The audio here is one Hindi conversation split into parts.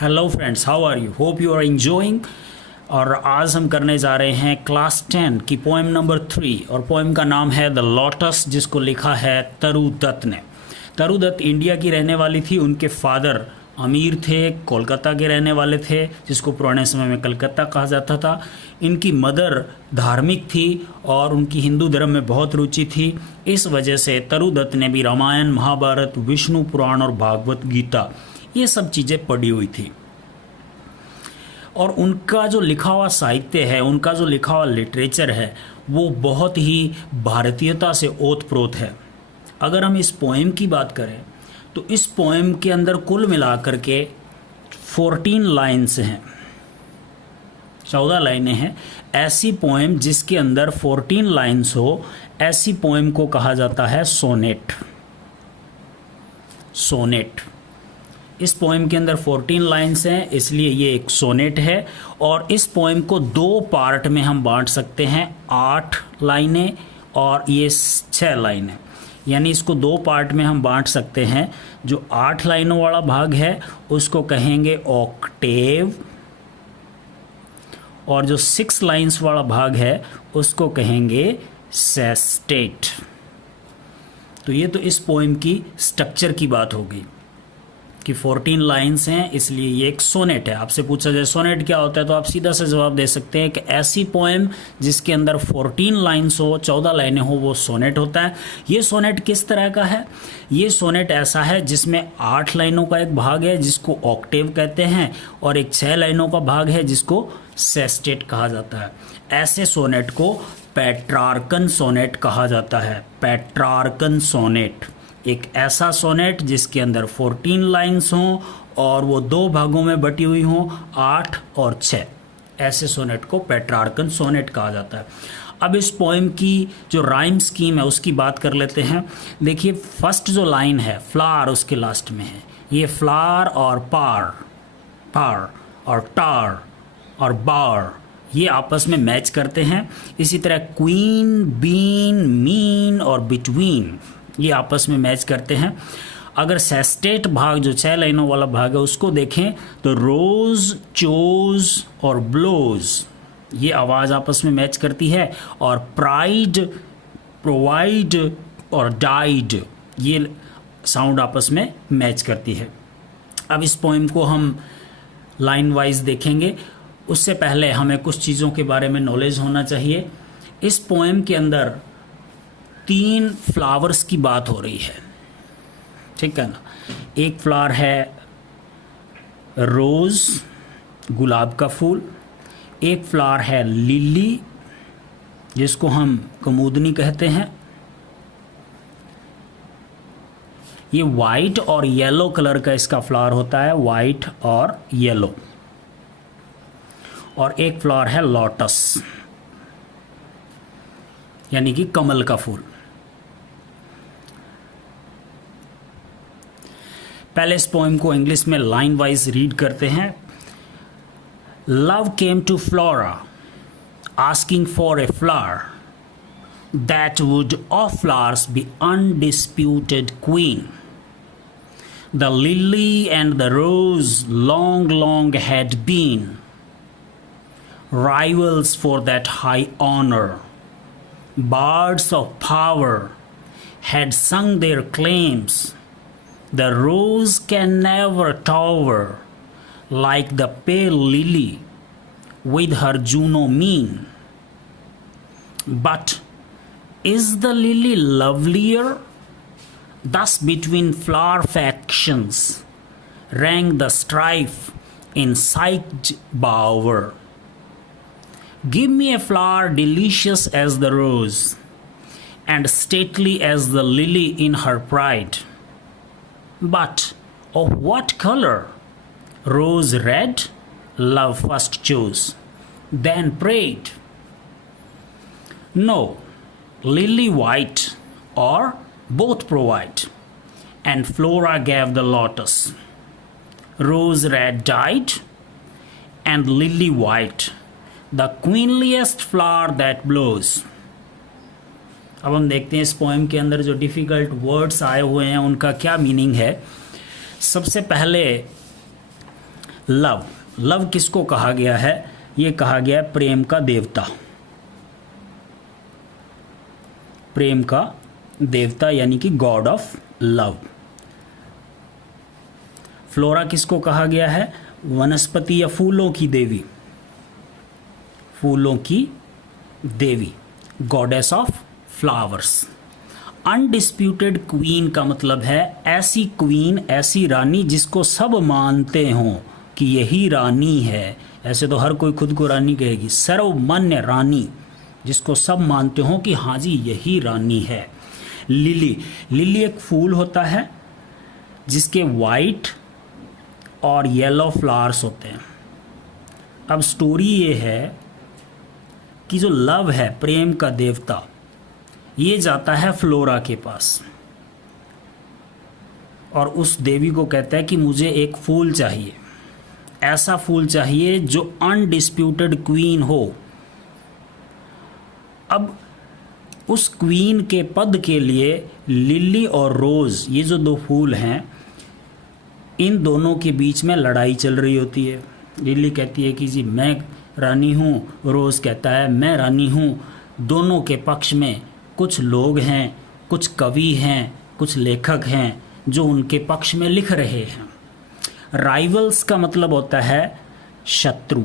Hello friends, how are you? Hope you are enjoying. और आज हम करने जा रहे हैं क्लास 10 की पोएम नंबर 3 और पोएम का नाम है द लोटस, जिसको लिखा है तरु दत्त ने। तरु दत्त इंडिया की रहने वाली थी। उनके फादर अमीर थे, कोलकाता के रहने वाले थे, जिसको पुराने समय में कलकत्ता कहा जाता था। इनकी मदर धार्मिक थी और उनकी हिंदू धर्म में बहुत रुचि थी। इस वजह से तरु दत्त ने भी रामायण, महाभारत, विष्णु पुराण और भागवत गीता ये सब चीज़ें पढ़ी हुई थी। और उनका जो लिखा हुआ साहित्य है, उनका जो लिखा हुआ लिटरेचर है, वो बहुत ही भारतीयता से ओतप्रोत है। अगर हम इस पोएम की बात करें तो इस पोएम के अंदर कुल मिलाकर के 14 लाइन्स हैं, 14 लाइनें हैं। ऐसी पोएम जिसके अंदर 14 लाइन्स हो, ऐसी पोएम को कहा जाता है सोनेट। सोनेट। इस पोएम के अंदर 14 लाइन्स हैं, इसलिए ये एक सोनेट है। और इस पोएम को 2 पार्ट में हम बांट सकते हैं, 8 लाइनें और ये 6 लाइनें। यानी इसको 2 पार्ट में हम बांट सकते हैं। जो 8 लाइनों वाला भाग है उसको कहेंगे ऑक्टेव, और जो 6 लाइन्स वाला भाग है उसको कहेंगे सेस्टेट। तो ये तो इस पोएम की स्ट्रक्चर की बात होगी कि 14 लाइन्स हैं, इसलिए ये एक सोनेट है। आपसे पूछा जाए सोनेट क्या होता है तो आप सीधा से जवाब दे सकते हैं कि ऐसी पोएम जिसके अंदर 14 लाइन्स हो, 14 लाइनें हो, वो सोनेट होता है। ये सोनेट किस तरह का है? ये सोनेट ऐसा है जिसमें 8 लाइनों का एक भाग है जिसको ऑक्टेव कहते हैं, और एक 6 लाइनों का भाग है जिसको सेस्टेट कहा जाता है। ऐसे सोनेट को पेट्रार्कन सोनेट कहा जाता है। पेट्रार्कन सोनेट एक ऐसा सोनेट जिसके अंदर 14 लाइन्स हों और वो 2 भागों में बटी हुई हों, 8 और 6। ऐसे सोनेट को पेट्रार्कन सोनेट कहा जाता है। अब इस पोएम की जो राइम स्कीम है उसकी बात कर लेते हैं। देखिए, फर्स्ट जो लाइन है फ्लावर उसके लास्ट में है। ये फ्लावर और पार और टार और बार ये आपस में मैच करते हैं। इसी तरह क्वीन, बीन, मीन और बिटवीन ये आपस में मैच करते हैं। अगर सेस्टेट भाग जो 6 लाइनों वाला भाग है उसको देखें तो रोज, चोज और ब्लोज ये आवाज़ आपस में मैच करती है, और प्राइड, प्रोवाइड और डाइड ये साउंड आपस में मैच करती है। अब इस पोएम को हम लाइन वाइज देखेंगे। उससे पहले हमें कुछ चीज़ों के बारे में नॉलेज होना चाहिए। इस पोएम के अंदर 3 फ्लावर्स की बात हो रही है, ठीक है ना। एक फ्लावर है रोज़, गुलाब का फूल। एक फ्लावर है लिली, जिसको हम कुमुदनी कहते हैं। ये वाइट और येलो कलर का इसका फ्लावर होता है, वाइट और येलो। और एक फ्लावर है लोटस, यानी कि कमल का फूल। पहले इस पोएम को इंग्लिश में लाइन वाइज रीड करते हैं। Love came to Flora asking for a flower that would of flowers be undisputed queen. The lily and the rose long had been rivals for that high honor. Bards of power had sung their claims. The rose can never tower like the pale lily with her Juno mien. But is the lily lovelier? Thus between flower factions rang the strife in psyched bower. Give me a flower delicious as the rose and stately as the lily in her pride. But of what color? Rose red, love first chose, then prayed. No, lily white, or both provide. And Flora gave the lotus. Rose red died, and lily white, the queenliest flower that blows. अब हम देखते हैं इस पोएम के अंदर जो डिफ़िकल्ट वर्ड्स आए हुए हैं उनका क्या मीनिंग है। सबसे पहले लव, लव किसको कहा गया है? ये कहा गया है प्रेम का देवता, प्रेम का देवता यानी कि गॉड ऑफ लव। फ्लोरा किसको कहा गया है? वनस्पति या फूलों की देवी, फूलों की देवी, goddess of flowers. Undisputed queen का मतलब है ऐसी क्वीन, ऐसी रानी जिसको सब मानते हों कि यही रानी है। ऐसे तो हर कोई खुद को रानी कहेगी, सर्वमान्य रानी जिसको सब मानते हों कि हाँ जी यही रानी है। लिली, लिली एक फूल होता है जिसके वाइट और येलो फ्लावर्स होते हैं। अब स्टोरी ये है कि जो लव है, प्रेम का देवता, ये जाता है फ्लोरा के पास और उस देवी को कहता है कि मुझे एक फूल चाहिए, ऐसा फूल चाहिए जो अनडिस्प्यूटेड क्वीन हो। अब उस क्वीन के पद के लिए लिली और रोज़, ये जो दो फूल हैं, इन दोनों के बीच में लड़ाई चल रही होती है। लिली कहती है कि जी मैं रानी हूँ, रोज़ कहता है मैं रानी हूँ। दोनों के पक्ष में कुछ लोग हैं, कुछ कवि हैं, कुछ लेखक हैं जो उनके पक्ष में लिख रहे हैं। राइवल्स का मतलब होता है शत्रु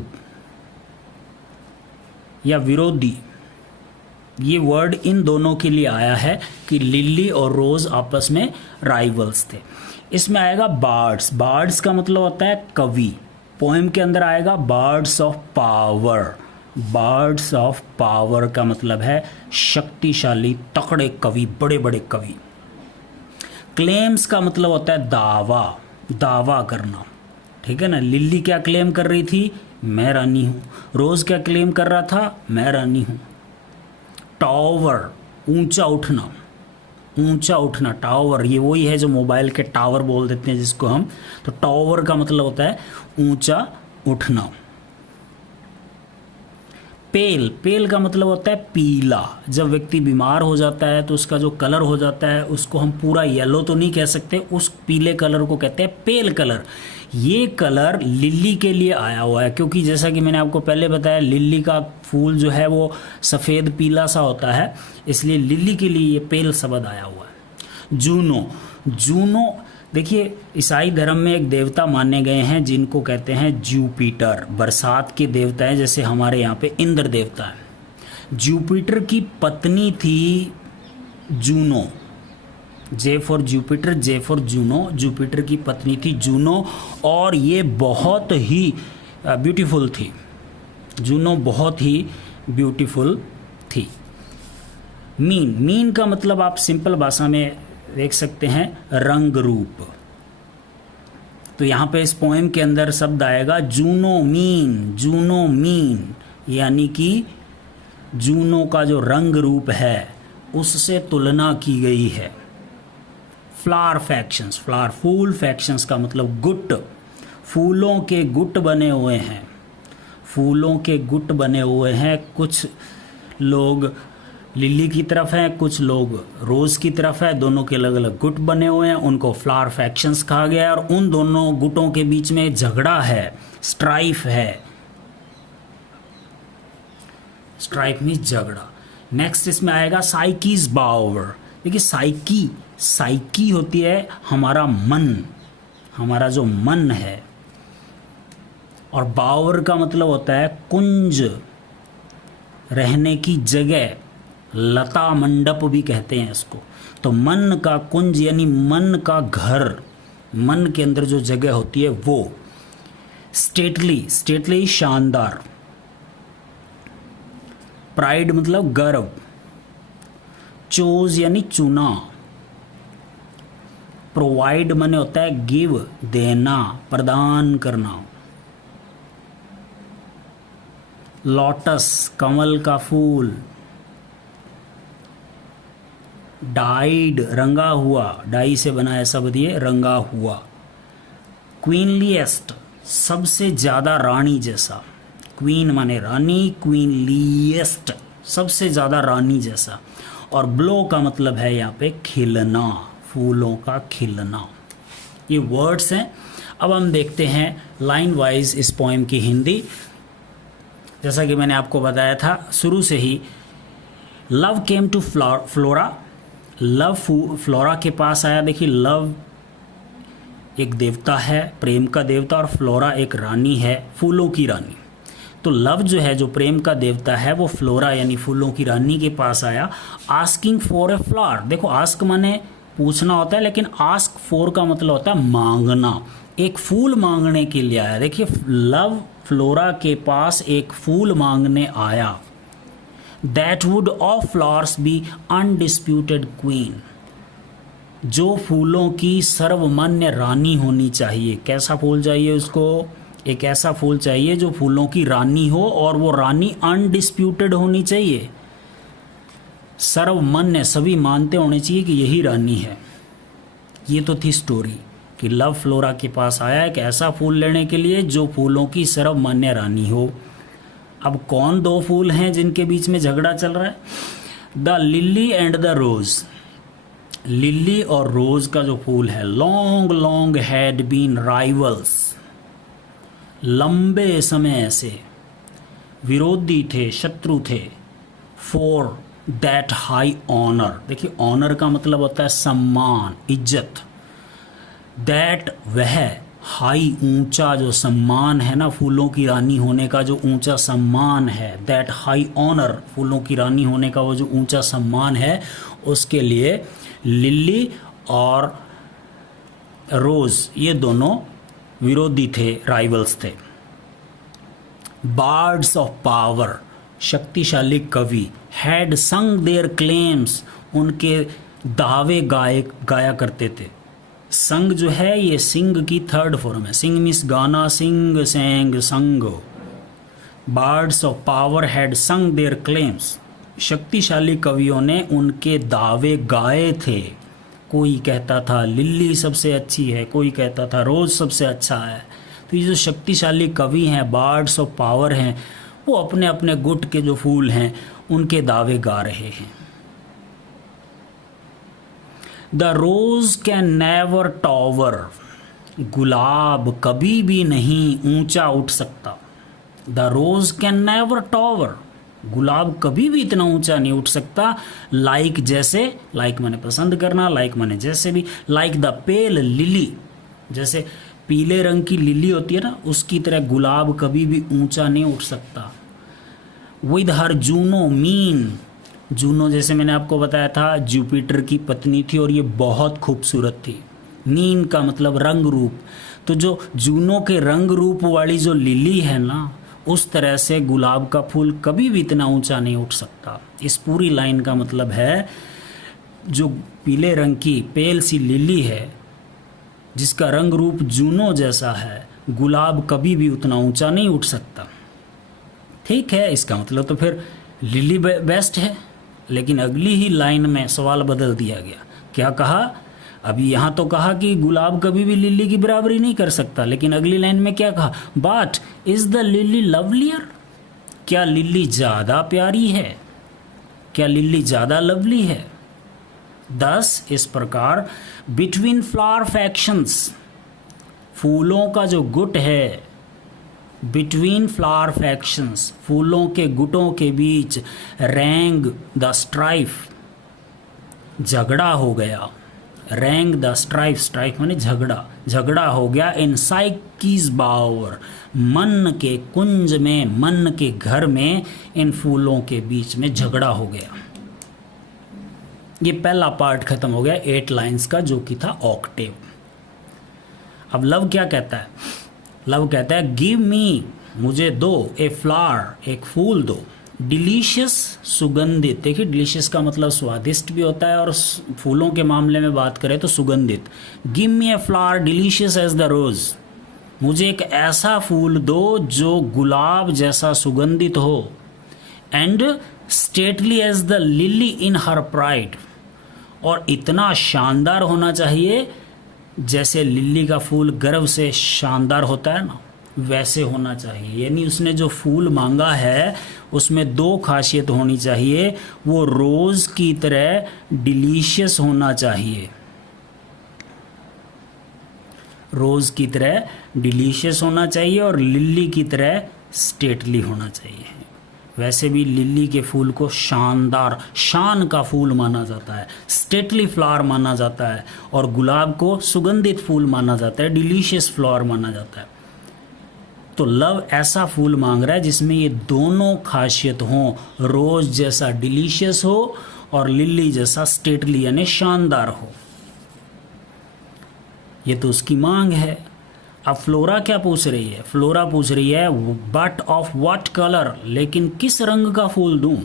या विरोधी। ये वर्ड इन दोनों के लिए आया है कि लिली और रोज़ आपस में राइवल्स थे। इसमें आएगा बार्ड्स, बार्ड्स का मतलब होता है कवि। पोएम के अंदर आएगा birds of power, birds of power का मतलब है शक्तिशाली, तकड़े कवि, बड़े बड़े कवि। क्लेम्स का मतलब होता है दावा, दावा करना, ठीक है ना। लिली क्या क्लेम कर रही थी? मैं रानी हूँ। रोज़ क्या क्लेम कर रहा था? मैं रानी हूँ। टावर, ऊंचा उठना, ऊंचा उठना, टावर, ये वही है जो मोबाइल के टावर बोल देते हैं जिसको हम, तो टावर का मतलब होता है ऊंचा उठना। पेल, पेल का मतलब होता है पीला। जब व्यक्ति बीमार हो जाता है तो उसका जो कलर हो जाता है उसको हम पूरा येलो तो नहीं कह सकते, उस पीले कलर को कहते हैं पेल कलर। ये कलर लिली के लिए आया हुआ है क्योंकि जैसा कि मैंने आपको पहले बताया, लिली का फूल जो है वो सफ़ेद पीला सा होता है, इसलिए लिली के लिए ये पेल शब्द आया हुआ है। जूनो, जूनो देखिए ईसाई धर्म में एक देवता माने गए हैं जिनको कहते हैं जुपिटर, बरसात के देवता हैं, जैसे हमारे यहाँ पे इंद्र देवता है। जुपिटर की पत्नी थी Juno, J for Jupiter, J for Juno, Jupiter की पत्नी थी जूनो और ये बहुत ही ब्यूटीफुल थी। जूनो बहुत ही ब्यूटीफुल थी। मीन, मीन का मतलब आप सिंपल भाषा में देख सकते हैं रंग रूप। तो यहाँ पे इस पोएम के अंदर शब्द आएगा जूनो मीन, जूनो मीन, यानी कि जूनो का जो रंग रूप है उससे तुलना की गई है। फ्लावर फैक्शंस, फ्लावर, फूल फैक्शंस का मतलब गुट, फूलों के गुट बने हुए हैं, फूलों के गुट बने हुए हैं। कुछ लोग लिली की तरफ हैं, कुछ लोग रोज़ की तरफ है, दोनों के अलग अलग गुट बने हुए हैं, उनको फ्लावर फैक्शंस कहा गया है। और उन दोनों गुटों के बीच में झगड़ा है, स्ट्राइफ है, स्ट्राइफ मीन्स झगड़ा। नेक्स्ट इसमें आएगा साइकीज बावर। देखिए साइकी, साइकी होती है हमारा मन, हमारा जो मन है, और बावर का मतलब होता है कुंज, रहने की जगह, लता मंडप भी कहते हैं इसको। तो मन का कुंज यानी मन का घर, मन के अंदर जो जगह होती है वो। स्टेटली, स्टेटली शानदार। प्राइड मतलब गर्व। चोज यानी चुना। प्रोवाइड माने होता है गिव, देना, प्रदान करना। लोटस, कमल का फूल। डाइड, रंगा हुआ, डाई से बना है शब्द ये, रंगा हुआ। क्वीनलीएस्ट, सबसे ज़्यादा रानी जैसा। क्वीन माने रानी, क्वीनलीएस्ट सबसे ज़्यादा रानी जैसा। और ब्लो का मतलब है यहाँ पे खिलना, फूलों का खिलना। ये वर्ड्स हैं। अब हम देखते हैं लाइन वाइज इस पोएम की हिंदी। जैसा कि मैंने आपको बताया था शुरू से ही, love came to Flora, love Flora के पास आया। देखिए लव एक देवता है, प्रेम का देवता, और फ्लोरा एक रानी है, फूलों की रानी। तो लव जो है, जो प्रेम का देवता है, वो फ्लोरा यानी फूलों की रानी के पास आया, आस्किंग फॉर ए फ्लावर। देखो आस्क माने पूछना होता है, लेकिन आस्क फॉर का मतलब होता है मांगना, एक फूल मांगने के लिए आया। देखिए लव फ्लोरा के पास एक फूल मांगने आया। That would of flowers be undisputed queen, जो फूलों की सर्वमान्य रानी होनी चाहिए। कैसा फूल चाहिए उसको? एक ऐसा फूल चाहिए जो फूलों की रानी हो, और वो रानी अनडिस्प्यूटेड होनी चाहिए, सर्वमान्य, सभी मानते होने चाहिए कि यही रानी है। ये तो थी स्टोरी कि लव फ्लोरा के पास आया एक ऐसा फूल लेने के लिए जो फूलों की सर्वमान्य रानी हो। अब कौन दो फूल हैं जिनके बीच में झगड़ा चल रहा है? The lily and the rose. Lily और रोज का जो फूल है, long long had been rivals, लंबे समय से विरोधी थे, शत्रु थे। फॉर दैट हाई ऑनर, देखिए ऑनर का मतलब होता है सम्मान, इज्जत। दैट वह, हाई ऊंचा जो सम्मान है ना, फूलों की रानी होने का जो ऊंचा सम्मान है, दैट हाई ऑनर, फूलों की रानी होने का वो जो ऊंचा सम्मान है, उसके लिए लिली और रोज ये दोनों विरोधी थे, राइवल्स थे। बार्ड्स ऑफ पावर, शक्तिशाली कवि, हैड संग देयर क्लेम्स, उनके दावे गाया करते थे। संग जो है ये सिंग की थर्ड फॉर्म है। सिंग मीन्स गाना, सिंग, Seng, संगो। Birds of power had संग देयर क्लेम्स, शक्तिशाली कवियों ने उनके दावे गाए थे। कोई कहता था लिली सबसे अच्छी है, कोई कहता था रोज सबसे अच्छा है। तो ये जो शक्तिशाली कवि हैं, बार्ड्स ऑफ पावर हैं, वो अपने अपने गुट के जो फूल हैं उनके दावे गा रहे हैं। The rose can never tower, गुलाब कभी भी नहीं ऊंचा उठ सकता। The rose can never tower, गुलाब कभी भी इतना ऊंचा नहीं उठ सकता। लाइक जैसे, लाइक माने पसंद करना, लाइक माने जैसे भी, लाइक द पेल लिली, जैसे पीले रंग की लिली होती है ना, उसकी तरह गुलाब कभी भी ऊंचा नहीं उठ सकता। With her Juno mean, Juno जैसे मैंने आपको बताया था जुपिटर की पत्नी थी और ये बहुत खूबसूरत थी। मीन का मतलब रंग रूप, तो जो जूनो के रंग रूप वाली जो लिली है ना, उस तरह से गुलाब का फूल कभी भी इतना ऊंचा नहीं उठ सकता। इस पूरी लाइन का मतलब है जो पीले रंग की पेल सी लिली है, जिसका रंग रूप जूनो जैसा है, गुलाब कभी भी उतना ऊंचा नहीं उठ सकता। ठीक है, इसका मतलब तो फिर लिली बेस्ट है। लेकिन अगली ही लाइन में सवाल बदल दिया गया। क्या कहा? अभी यहाँ तो कहा कि गुलाब कभी भी लिली की बराबरी नहीं कर सकता, लेकिन अगली लाइन में क्या कहा? But is the lily lovelier, क्या लिली ज़्यादा प्यारी है, क्या लिली ज़्यादा लवली है? दस इस प्रकार बिटवीन फ्लावर फैक्शंस, फूलों का जो गुट है, बिटवीन फ्लावर फैक्शंस, फूलों के गुटों के बीच, रैंग द स्ट्राइफ, झगड़ा हो गया। रैंग द स्ट्राइफ, स्ट्राइफ माने झगड़ा, झगड़ा हो गया। इन साइकीज बावर, मन के कुंज में, मन के घर में, इन फूलों के बीच में झगड़ा हो गया। ये पहला पार्ट खत्म हो गया 8 लाइंस का, जो कि था ऑक्टेव। अब लव क्या कहता है? लव कहता है गिव मी, मुझे दो, ए फ्लावर, एक फूल दो, डिलीशियस, सुगंधित। देखिए डिलीशियस का मतलब स्वादिष्ट भी होता है, और फूलों के मामले में बात करें तो सुगंधित। Give me a flower delicious as the rose, मुझे एक ऐसा फूल दो जो गुलाब जैसा सुगंधित हो। And stately as the lily in her pride, और इतना शानदार होना चाहिए जैसे लिली का फूल गर्व से शानदार होता है ना, वैसे होना चाहिए। यानी उसने जो फूल मांगा है उसमें 2 खासियत होनी चाहिए। वो रोज़ की तरह डिलीशियस होना चाहिए। रोज़ की तरह डिलीशियस होना चाहिए और लिली की तरह स्टेटली होना चाहिए। वैसे भी लिली के फूल को शानदार, शान का फूल माना जाता है, स्टेटली फ्लावर माना जाता है, और गुलाब को सुगंधित फूल माना जाता है, डिलीशियस फ्लावर माना जाता है। तो लव ऐसा फूल मांग रहा है जिसमें ये दोनों खासियत हों, रोज़ जैसा डिलीशियस हो और लिली जैसा स्टेटली यानी शानदार हो। ये तो उसकी मांग है। अब फ्लोरा क्या पूछ रही है? फ्लोरा पूछ रही है बट ऑफ व्हाट कलर, लेकिन किस रंग का फूल दूं?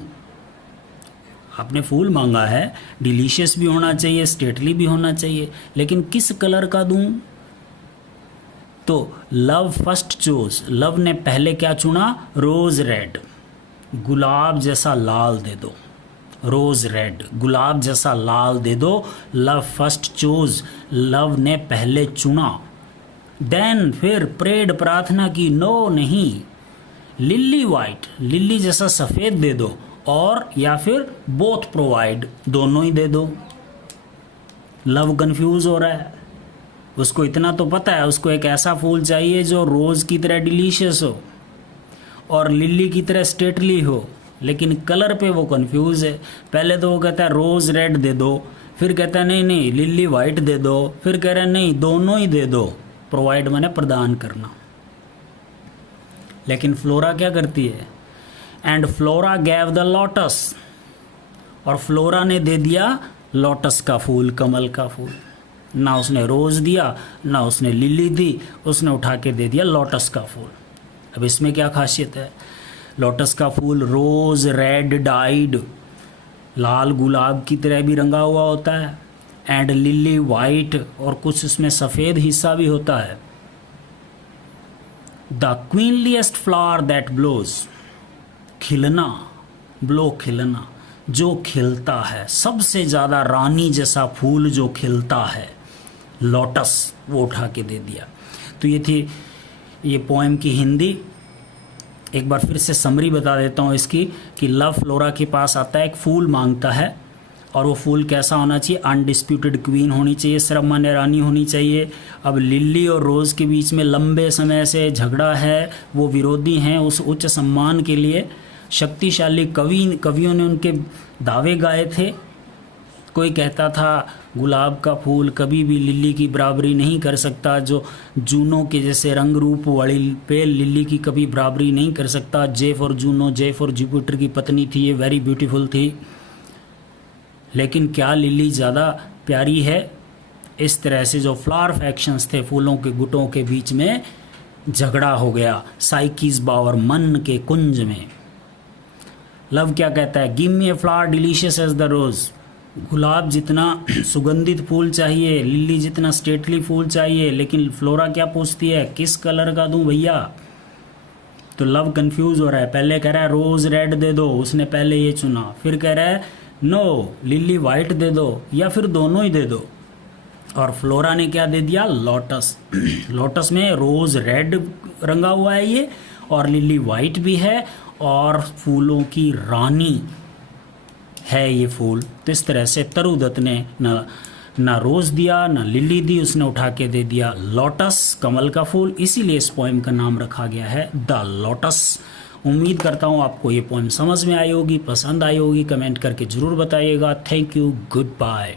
आपने फूल मांगा है, डिलीशियस भी होना चाहिए, स्टेटली भी होना चाहिए, लेकिन किस कलर का दूं? तो लव फर्स्ट चूज, लव ने पहले क्या चुना? रोज रेड, गुलाब जैसा लाल दे दो। रोज रेड, गुलाब जैसा लाल दे दो। लव फर्स्ट चूज, लव ने पहले चुना। देन फिर प्रेड, प्रार्थना की, नो नहीं, लिली वाइट, लिली जैसा सफ़ेद दे दो, और या फिर बोथ प्रोवाइड, दोनों ही दे दो। लव कंफ्यूज हो रहा है, उसको इतना तो पता है, उसको एक ऐसा फूल चाहिए जो रोज़ की तरह डिलीशियस हो और लिली की तरह स्टेटली हो, लेकिन कलर पे वो कंफ्यूज है। पहले तो वो कहता है रोज़ रेड दे दो, फिर कहता है नहीं नहीं लिली वाइट दे दो, फिर कह रहा है नहीं दोनों ही दे दो। प्रोवाइड माने प्रदान करना। लेकिन फ्लोरा क्या करती है? And flora gave the lotus, और फ्लोरा ने दे दिया लोटस का फूल, कमल का फूल। ना उसने रोज़ दिया, ना उसने लिली दी, उसने उठा के दे दिया लोटस का फूल। अब इसमें क्या खासियत है? लोटस का फूल रोज़ रेड डाइड, लाल गुलाब की तरह भी रंगा हुआ होता है, एंड लिली वाइट, और कुछ उसमें सफ़ेद हिस्सा भी होता है। द क्वीनलीस्ट फ्लावर दैट ब्लोज, खिलना, ब्लो खिलना, जो खिलता है, सबसे ज़्यादा रानी जैसा फूल जो खिलता है, लोटस, वो उठा के दे दिया। तो ये थी ये पोएम की हिंदी। एक बार फिर से समरी बता देता हूँ इसकी, कि लव फ्लोरा के पास आता है, एक फूल मांगता है, और वो फूल कैसा होना चाहिए? अनडिस्प्यूटेड क्वीन होनी चाहिए, सर्वमान्य रानी होनी चाहिए। अब लिली और रोज़ के बीच में लंबे समय से झगड़ा है, वो विरोधी हैं। उस उच्च सम्मान के लिए शक्तिशाली कवियों ने उनके दावे गाए थे। कोई कहता था गुलाब का फूल कभी भी लिली की बराबरी नहीं कर सकता, जो जूनो के जैसे रंग रूप वाली पे लिली की कभी बराबरी नहीं कर सकता। जेफ और जूनो, जेफ और जुपिटर की पत्नी थी, ये वेरी ब्यूटीफुल थी, लेकिन क्या लिली ज़्यादा प्यारी है? इस तरह से जो फ्लावर फैक्शंस थे, फूलों के गुटों के बीच में झगड़ा हो गया साइकीज बावर मन के कुंज में। लव क्या कहता है? Give me a flower delicious as the rose, गुलाब जितना सुगंधित फूल चाहिए, लिली जितना स्टेटली फूल चाहिए, लेकिन फ्लोरा क्या पूछती है? किस कलर का दूं भैया? तो लव कंफ्यूज हो रहा है। पहले कह रहा है रोज़ रेड दे दो, उसने पहले ये चुना, फिर कह रहा है नो लिली वाइट दे दो, या फिर दोनों ही दे दो। और फ्लोरा ने क्या दे दिया? लोटस। लोटस में रोज़ रेड रंगा हुआ है ये, और लिली वाइट भी है, और फूलों की रानी है ये फूल। तो इस तरह से तरुदत्त ने ना रोज़ दिया, ना लिली दी, उसने उठा के दे दिया लोटस, कमल का फूल। इसीलिए इस पोएम का नाम रखा गया है द लोटस। उम्मीद करता हूँ आपको ये पोएम समझ में आई होगी, पसंद आई होगी। कमेंट करके ज़रूर बताइएगा। Thank you, good bye.